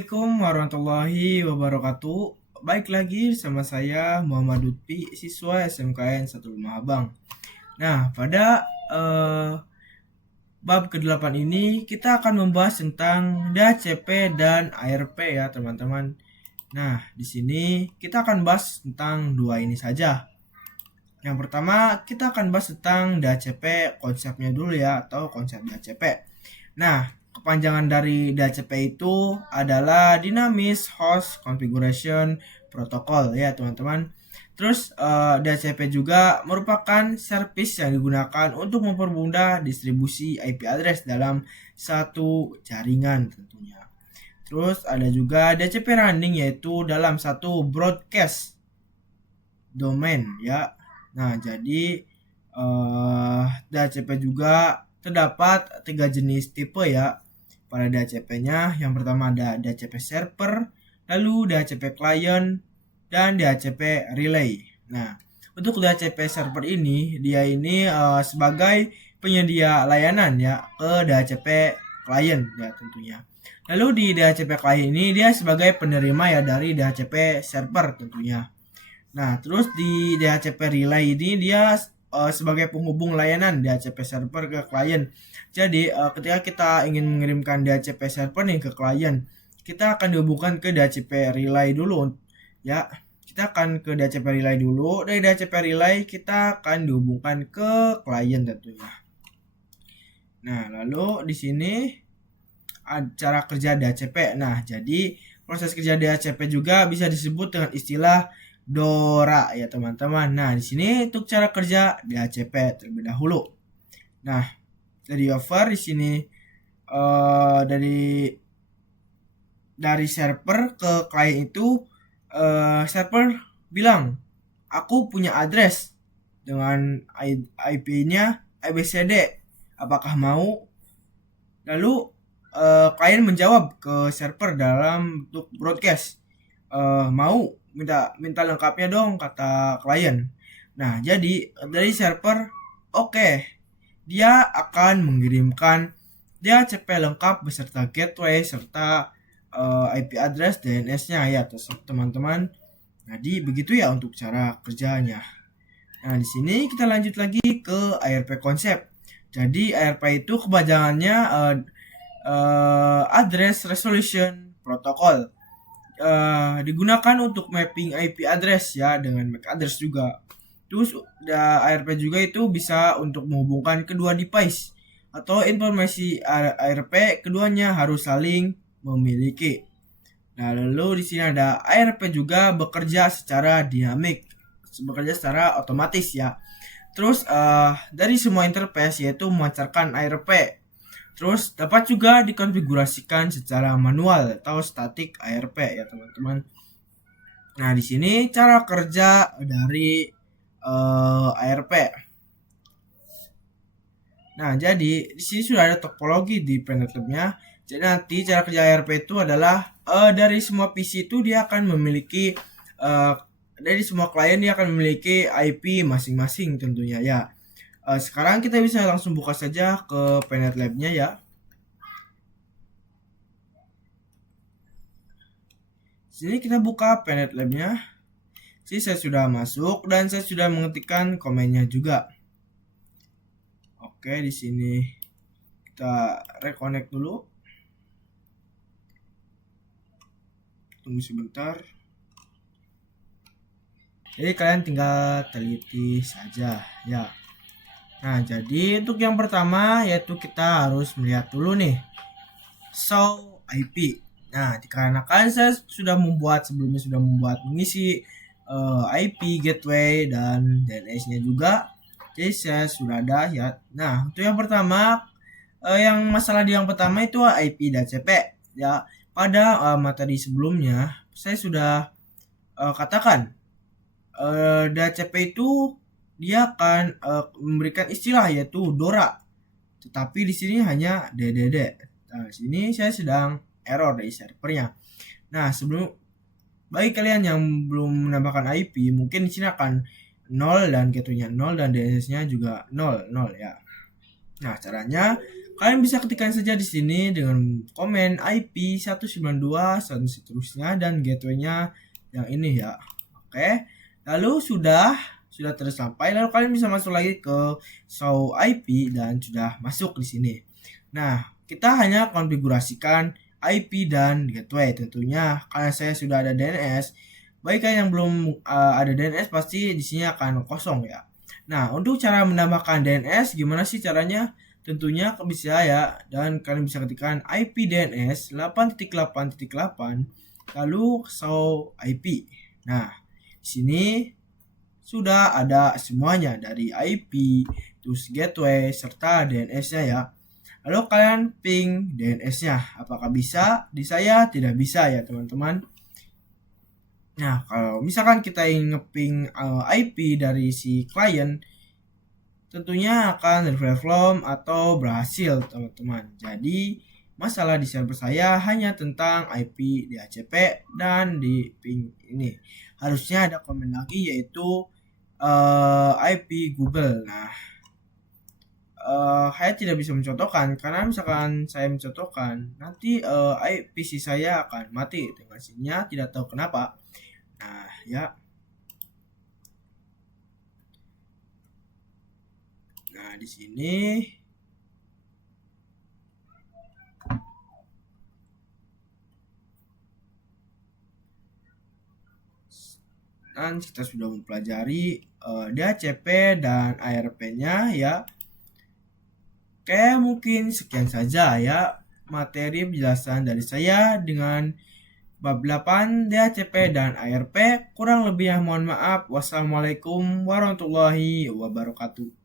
Assalamualaikum warahmatullahi wabarakatuh. Baik lagi sama saya Muhammad Lutfi, siswa SMKN 15 Abang. Nah, pada bab ke-8 ini kita akan membahas tentang DHCP dan ARP ya, teman-teman. Nah, di sini kita akan bahas tentang dua ini saja. Yang pertama, kita akan bahas tentang DHCP konsepnya dulu ya, atau konsep DHCP. Nah, kepanjangan dari DHCP itu adalah Dynamic Host Configuration Protocol ya teman-teman. Terus DHCP juga merupakan service yang digunakan untuk mempermudah distribusi IP address dalam satu jaringan tentunya. Terus ada juga DHCP running yaitu dalam satu broadcast domain ya. Nah, jadi DHCP juga terdapat 3 jenis tipe ya pada DHCP-nya. Yang pertama ada DHCP server, lalu DHCP client, dan DHCP relay. Nah, untuk DHCP server ini, dia ini sebagai penyedia layanan ya ke DHCP client ya tentunya. Lalu di DHCP client ini dia sebagai penerima ya dari DHCP server tentunya. Nah, terus di DHCP relay ini dia sebagai penghubung layanan DHCP server ke klien. Jadi ketika kita ingin mengirimkan DHCP server nih ke klien, kita akan dihubungkan ke DHCP relay dulu ya. Kita akan ke DHCP relay dulu. Dari DHCP relay kita akan dihubungkan ke klien tentunya. Nah, lalu di sini cara kerja DHCP. Nah, jadi proses kerja DHCP juga bisa disebut dengan istilah DORA ya teman-teman. Nah, di sini untuk cara kerja DHCP terlebih dahulu. Nah, dari over di sini dari server ke klien itu server bilang, "Aku punya address dengan IP-nya ABCD. Apakah mau?" Lalu klien menjawab ke server dalam bentuk broadcast, "Mau. Minta lengkapnya dong," kata klien. Nah, jadi dari server oke, dia akan mengirimkan DHCP lengkap beserta gateway serta IP address DNS-nya ya teman-teman. Jadi begitu ya untuk cara kerjanya. Nah, di sini kita lanjut lagi ke ARP konsep. Jadi ARP itu kepanjangannya Address Resolution Protocol. Digunakan untuk mapping IP address ya dengan MAC address juga. Terus ARP juga itu bisa untuk menghubungkan kedua device atau informasi ARP keduanya harus saling memiliki. Nah, lalu di sini ada ARP juga bekerja secara dinamik, bekerja secara otomatis ya. Terus dari semua interface yaitu memancarkan ARP. Terus dapat juga dikonfigurasikan secara manual atau static ARP ya teman-teman. Nah, di sini cara kerja dari ARP. Nah, jadi di sini sudah ada topologi di Planet Lab-nya. Jadi nanti cara kerja ARP itu adalah dari semua PC itu dia akan memiliki dari semua klien dia akan memiliki IP masing-masing tentunya ya. Sekarang kita bisa langsung buka saja ke Planet Lab-nya ya. Sini kita buka Planet Lab-nya. Sini saya sudah masuk dan saya sudah mengetikkan komennya juga. Oke, di sini kita reconnect dulu. Tunggu sebentar. Jadi kalian tinggal teliti saja ya. Nah, jadi untuk yang pertama yaitu kita harus melihat dulu nih show IP. Nah, dikarenakan saya sebelumnya sudah membuat mengisi IP gateway dan DNS-nya juga. Jadi saya sudah ada ya. Nah, untuk yang pertama yang masalah di yang pertama itu IP DHCP ya. Pada materi sebelumnya saya sudah katakan DHCP itu dia akan memberikan istilah yaitu DORA, tetapi di sini hanya DDD. Nah, di sini saya sedang error dari servernya. Nah, bagi kalian yang belum menambahkan IP, mungkin di sini akan 0 dan gateway-nya 0 dan DNS-nya juga 0 ya. Nah, caranya Kalian bisa ketikkan saja di sini dengan komen IP 192 dan seterusnya dan gateway-nya yang ini ya. Oke. Lalu sudah tersampai, lalu kalian bisa masuk lagi ke show IP dan sudah masuk di sini. Nah, kita hanya konfigurasikan IP dan gateway tentunya karena saya sudah ada DNS. Bagi kalian yang belum ada DNS pasti di sini akan kosong ya. Nah, untuk cara menambahkan DNS gimana sih caranya? Tentunya bisa ya, dan kalian bisa ketikkan IP DNS 8.8.8 lalu show IP. Nah, di sini sudah ada semuanya dari IP, terus gateway serta DNS-nya ya. Lalu kalian ping DNS-nya. Apakah bisa? Di saya tidak bisa ya, teman-teman. Nah, kalau misalkan kita ingin ngeping IP dari si klien, tentunya akan reflect atau berhasil, teman-teman. Jadi, masalah di server saya hanya tentang IP DHCP dan di ping ini. Harusnya ada komen lagi yaitu IP Google. Nah, saya tidak bisa mencontohkan karena misalkan saya mencontohkan nanti PC saya akan mati dengan sinyal tidak tahu kenapa. Nah, ya. Nah, di sini dan kita sudah mempelajari DHCP dan ARP-nya ya. Oke, mungkin sekian saja ya materi penjelasan dari saya dengan bab 8 DHCP dan ARP. Kurang lebih mohon maaf. Wassalamualaikum warahmatullahi wabarakatuh.